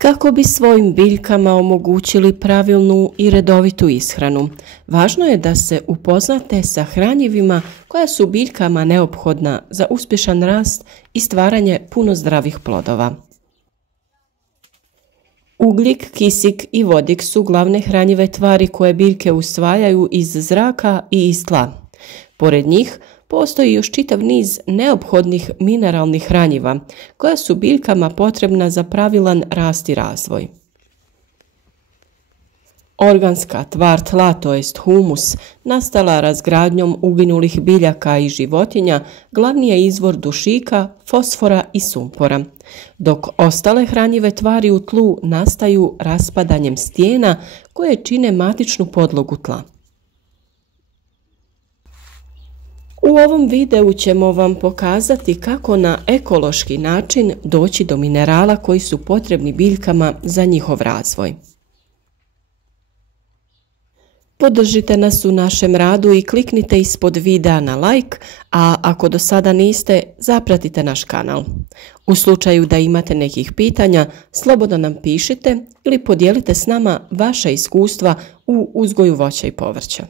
Kako bi svojim biljkama omogućili pravilnu i redovitu ishranu, važno je da se upoznate sa hranjivima koja su biljkama neophodna za uspješan rast i stvaranje puno zdravih plodova. Ugljik, kisik i vodik su glavne hranjive tvari koje biljke usvajaju iz zraka i iz tla. Pored njih postoji još čitav niz neophodnih mineralnih hranjiva koja su biljkama potrebna za pravilan rast i razvoj. Organska tvar tla, to jest humus, nastala razgradnjom uginulih biljaka i životinja, glavni je izvor dušika, fosfora i sumpora, dok ostale hranjive tvari u tlu nastaju raspadanjem stijena koje čine matičnu podlogu tla. U ovom videu ćemo vam pokazati kako na ekološki način doći do minerala koji su potrebni biljkama za njihov razvoj. Podržite nas u našem radu i kliknite ispod videa na like, a ako do sada niste, zapratite naš kanal. U slučaju da imate nekih pitanja, slobodno nam pišite ili podijelite s nama vaša iskustva u uzgoju voća i povrća.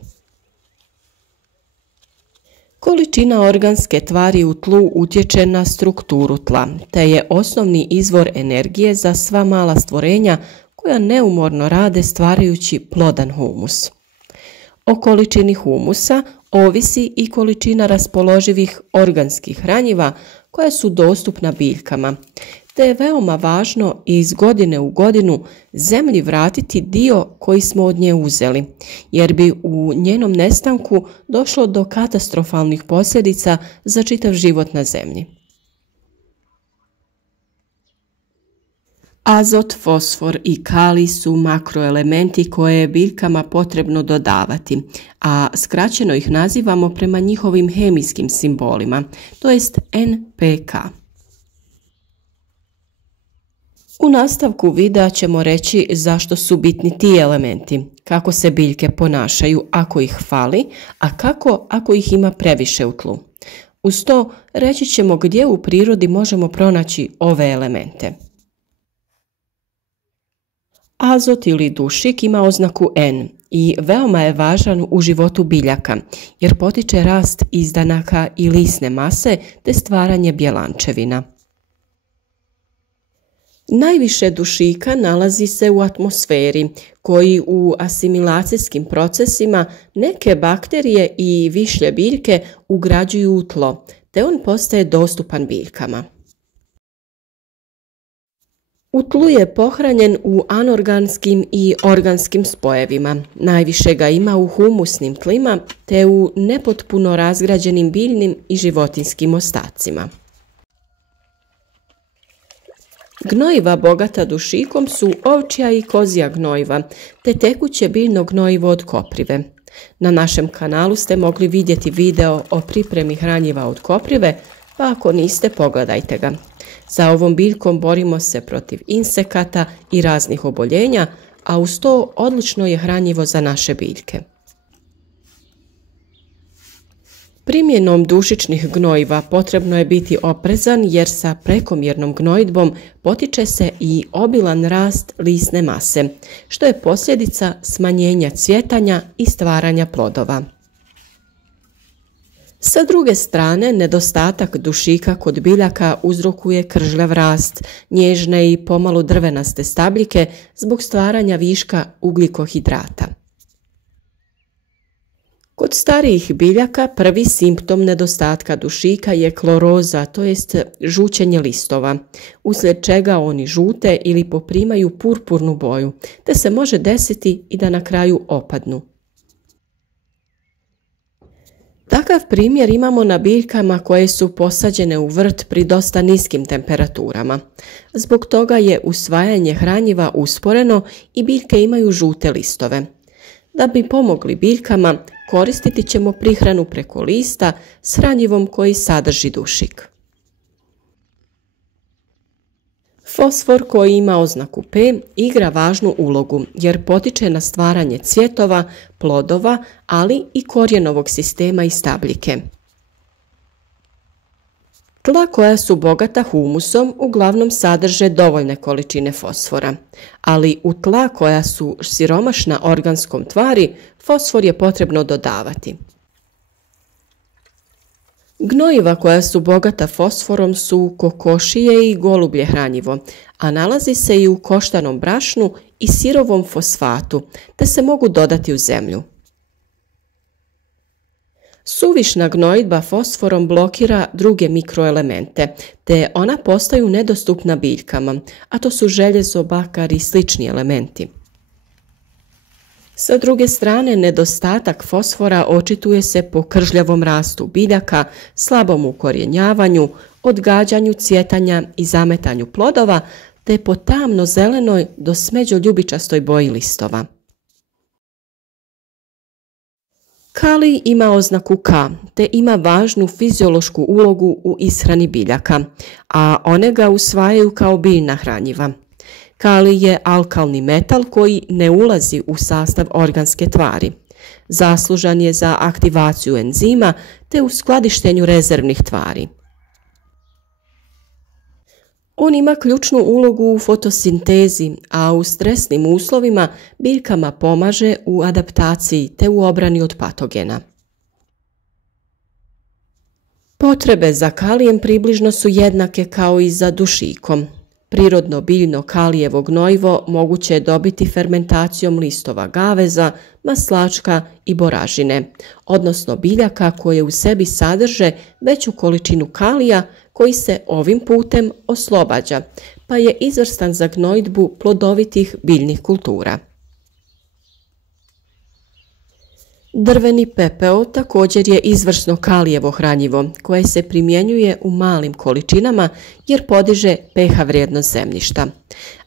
Količina organske tvari u tlu utječe na strukturu tla, te je osnovni izvor energije za sva mala stvorenja koja neumorno rade stvarajući plodan humus. O količini humusa ovisi i količina raspoloživih organskih hranjiva koja su dostupna biljkama, te je veoma važno iz godine u godinu zemlji vratiti dio koji smo od nje uzeli, jer bi u njenom nestanku došlo do katastrofalnih posljedica za čitav život na zemlji. Azot, fosfor i kalij su makroelementi koje je biljkama potrebno dodavati, a skraćeno ih nazivamo prema njihovim hemijskim simbolima, to jest NPK. U nastavku videa ćemo reći zašto su bitni ti elementi, kako se biljke ponašaju ako ih fali, a kako ako ih ima previše u tlu. Uz to reći ćemo gdje u prirodi možemo pronaći ove elemente. Azot ili dušik ima oznaku N i veoma je važan u životu biljaka jer potiče rast izdanaka i lisne mase te stvaranje bjelančevina. Najviše dušika nalazi se u atmosferi koji u asimilacijskim procesima neke bakterije i višlje biljke ugrađuju u tlo, te on postaje dostupan biljkama. U tlu je pohranjen u anorganskim i organskim spojevima. Najviše ga ima u humusnim tlima te u nepotpuno razgrađenim biljnim i životinjskim ostacima. Gnojiva bogata dušikom su ovčja i kozja gnojiva, te tekuće biljno gnojivo od koprive. Na našem kanalu ste mogli vidjeti video o pripremi hranjiva od koprive, pa ako niste, pogledajte ga. Sa ovom biljkom borimo se protiv insekata i raznih oboljenja, a uz to odlično je hranjivo za naše biljke. Primjenom dušičnih gnojiva potrebno je biti oprezan jer sa prekomjernom gnojidbom potiče se i obilan rast lisne mase, što je posljedica smanjenja cvjetanja i stvaranja plodova. Sa druge strane, nedostatak dušika kod biljaka uzrokuje kržljav rast, nježne i pomalo drvenaste stabljike zbog stvaranja viška ugljikohidrata. Kod starijih biljaka prvi simptom nedostatka dušika je kloroza, to jest žućenje listova, uslijed čega oni žute ili poprimaju purpurnu boju, te se može desiti i da na kraju opadnu. Takav primjer imamo na biljkama koje su posađene u vrt pri dosta niskim temperaturama. Zbog toga je usvajanje hranjiva usporeno i biljke imaju žute listove. Da bi pomogli biljkama, koristiti ćemo prihranu preko lista s hranjivom koji sadrži dušik. Fosfor koji ima oznaku P igra važnu ulogu jer potiče na stvaranje cvjetova, plodova, ali i korijenovog sistema i stabljike. Tla koja su bogata humusom uglavnom sadrže dovoljne količine fosfora, ali u tla koja su siromašna organskom tvari, fosfor je potrebno dodavati. Gnojiva koja su bogata fosforom su kokošije i golublje hranjivo, a nalazi se i u koštanom brašnu i sirovom fosfatu, te se mogu dodati u zemlju. Suvišna gnojidba fosforom blokira druge mikroelemente, te ona postaju nedostupna biljkama, a to su željezo, bakar i slični elementi. Sa druge strane, nedostatak fosfora očituje se po kržljavom rastu biljaka, slabom ukorjenjavanju, odgađanju cvjetanja i zametanju plodova, te po tamno-zelenoj do smeđoljubičastoj boji listova. Kalij ima oznaku K, te ima važnu fiziološku ulogu u ishrani biljaka, a one ga usvajaju kao biljna hranjiva. Kalij je alkalni metal koji ne ulazi u sastav organske tvari. Zaslužan je za aktivaciju enzima te u skladištenju rezervnih tvari. On ima ključnu ulogu u fotosintezi, a u stresnim uslovima biljkama pomaže u adaptaciji te u obrani od patogena. Potrebe za kalijem približno su jednake kao i za dušikom. Prirodno biljno kalijevo gnojivo moguće je dobiti fermentacijom listova gaveza, maslačka i boražine, odnosno biljaka koje u sebi sadrže veću količinu kalija koji se ovim putem oslobađa, pa je izvrstan za gnojidbu plodovitih biljnih kultura. Drveni pepeo također je izvrsno kalijevo hranjivo koje se primjenjuje u malim količinama jer podiže pH vrijednost zemljišta,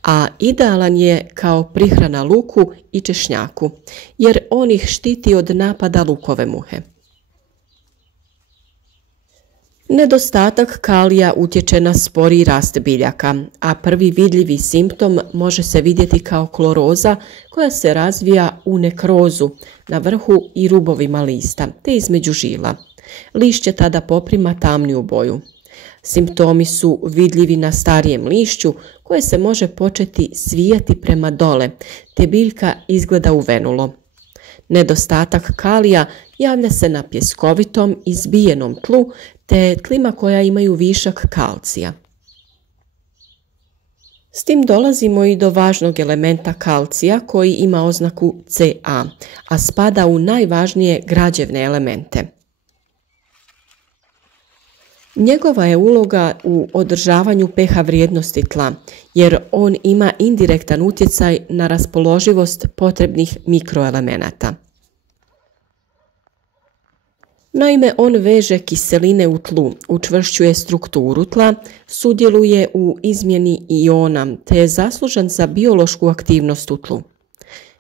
a idealan je kao prihrana luku i češnjaku jer on ih štiti od napada lukove muhe. Nedostatak kalija utječe na sporiji rast biljaka, a prvi vidljivi simptom može se vidjeti kao kloroza koja se razvija u nekrozu na vrhu i rubovima lista te između žila. Lišće tada poprima tamniju boju. Simptomi su vidljivi na starijem lišću koje se može početi svijati prema dole te biljka izgleda uvenulo. Nedostatak kalija javlja se na pjeskovitom i zbijenom tlu te tlima koja imaju višak kalcija. S tim dolazimo i do važnog elementa kalcija koji ima oznaku Ca, a spada u najvažnije građevne elemente. Njegova je uloga u održavanju pH vrijednosti tla, jer on ima indirektan utjecaj na raspoloživost potrebnih mikroelemenata. Naime, on veže kiseline u tlu, učvršćuje strukturu tla, sudjeluje u izmjeni iona te je zaslužan za biološku aktivnost u tlu.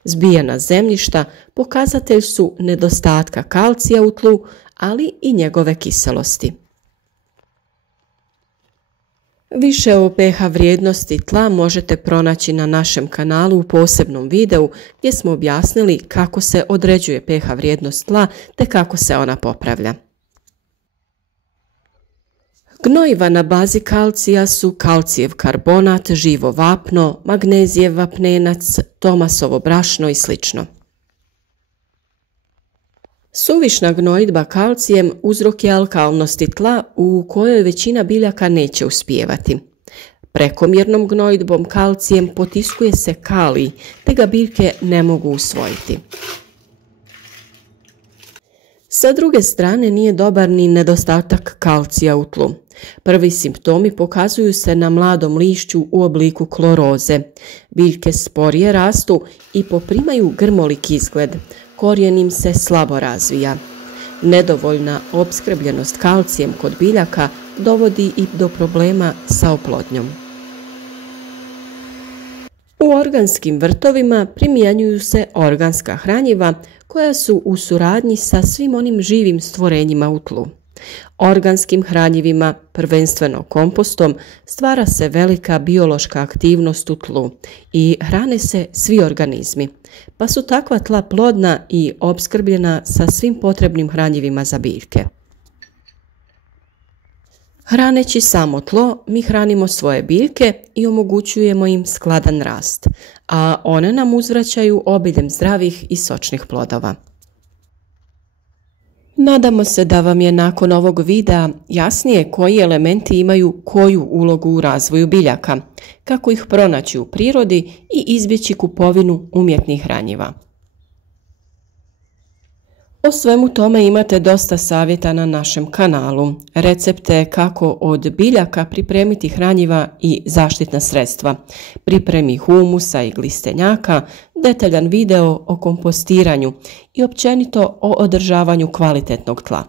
Zbijena zemljišta pokazatelj su nedostatka kalcija u tlu, ali i njegove kiselosti. Više o pH vrijednosti tla možete pronaći na našem kanalu u posebnom videu gdje smo objasnili kako se određuje pH vrijednost tla te kako se ona popravlja. Gnojiva na bazi kalcija su kalcijev karbonat, živo vapno, magnezijev vapnenac, tomasovo brašno i sl. Suvišna gnojidba kalcijem uzrok je alkalnosti tla u kojoj većina biljaka neće uspijevati. Prekomjernom gnojidbom kalcijem potiskuje se kalij, te ga biljke ne mogu usvojiti. Sa druge strane nije dobar ni nedostatak kalcija u tlu. Prvi simptomi pokazuju se na mladom lišću u obliku kloroze. Biljke sporije rastu i poprimaju grmolik izgled. Korijen im se slabo razvija. Nedovoljna opskrbljenost kalcijem kod biljaka dovodi i do problema sa oplodnjom. U organskim vrtovima primjenjuju se organska hranjiva koja su u suradnji sa svim onim živim stvorenjima u tlu. Organskim hranjivima, prvenstveno kompostom, stvara se velika biološka aktivnost u tlu i hrane se svi organizmi, pa su takva tla plodna i opskrbljena sa svim potrebnim hranjivima za biljke. Hraneći samo tlo, mi hranimo svoje biljke i omogućujemo im skladan rast, a one nam uzvraćaju obiljem zdravih i sočnih plodova. Nadamo se da vam je nakon ovog videa jasnije koji elementi imaju koju ulogu u razvoju biljaka, kako ih pronaći u prirodi i izbjeći kupovinu umjetnih hranjiva. O svemu tome imate dosta savjeta na našem kanalu, recepte kako od biljaka pripremiti hranjiva i zaštitna sredstva, pripremi humusa i glistenjaka, detaljan video o kompostiranju i općenito o održavanju kvalitetnog tla.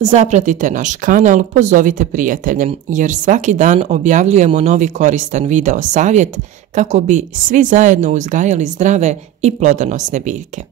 Zapratite naš kanal, pozovite prijatelje, jer svaki dan objavljujemo novi koristan video savjet kako bi svi zajedno uzgajali zdrave i plodonosne biljke.